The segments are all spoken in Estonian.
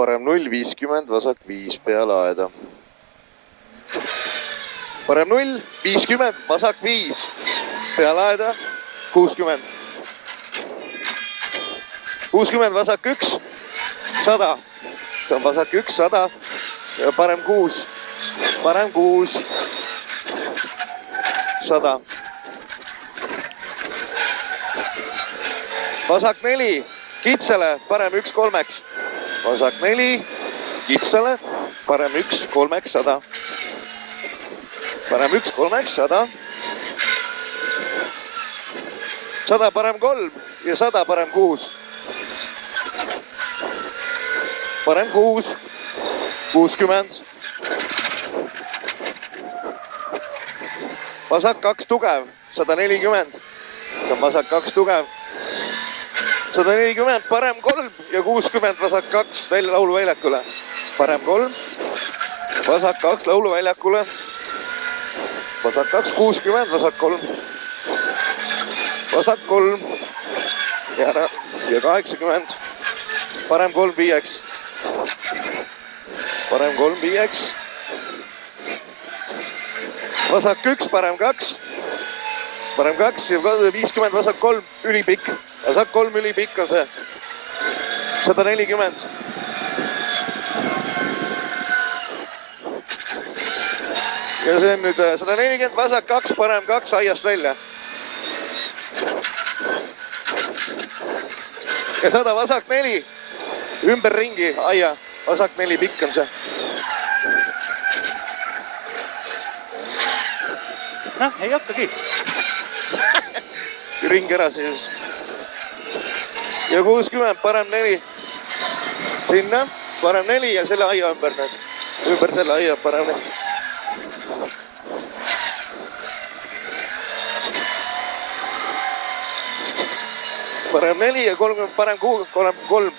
parem 0,50, vasak 5 peale aeda. Parem 0,50, vasak 5 peale aeda, 60. 60, vasak 1, 100. See on vasak 1, 100 ja parem 6. Parem 6, 100. Vasak 4, kitsale, parem 1, 3. Vasak 4, kitsale, parem 1, 3, 100. Parem 1, 3, 100. 100 parem 3 ja 100 parem 6. Parem 6, 60. Vasak 2 tugev, 140. See on vasak 2 tugev. 140, parem 3 ja 60, vasak 2, välja lauluväljakule. Parem 3, vasak 2, lauluväljakule. Vasak 2, 60, vasak 3. Vasak 3 ja 80. Parem 3 5. Parem 3 5. Vasak 1, parem 2. Parem 2 ja 50, vasak 3, ülipikk. Vasak 3 ülipikk on see. 140. Ja see on nüüd 140, vasak 2, parem 2, aiast välja. Ja 100, vasak 4, ümber ringi, aia. Vasak 4 pikk on see. Noh, ei hakkagi. Ring ära siis. Ja 60, parem 4. Sinna, parem 4 ja selle aia ümber nüüd. Ümber selle aia, parem 4. Parem 4 ja 30, parem 6, parem 3.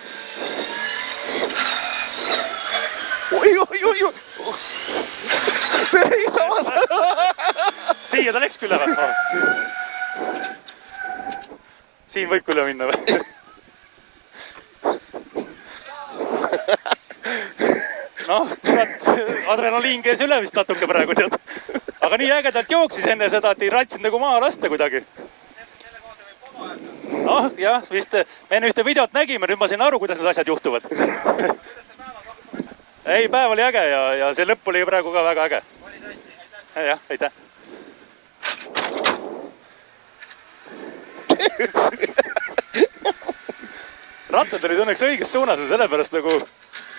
Oi. Ei samas. Siia ta läks küll ära. Siin võib küll minna või? Noh, kurat, adrenaliin käis üle vist natuke praegu, tead. Aga nii ägedalt jooksis enne seda, et ei ratsinud nagu maa lasta kuidagi. Noh, jah, vist me enne ühte videot nägime, nüüd ma sain aru, kuidas need asjad juhtuvad. Ei, päev oli äge ja see lõpp oli praegu ka väga äge. Oli tõesti, aitäh. Jah, aitäh. Rattad olid õnneks õiges suunas, sellepärast nagu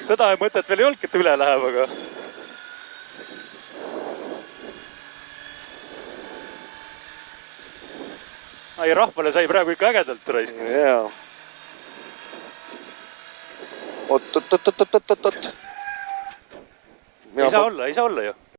seda mõtet veel ei olnudki, et üle läheb, aga... Ai, rahvale sai praegu ikka ägedalt raisk. Jaa. Oot. Ei saa olla ju.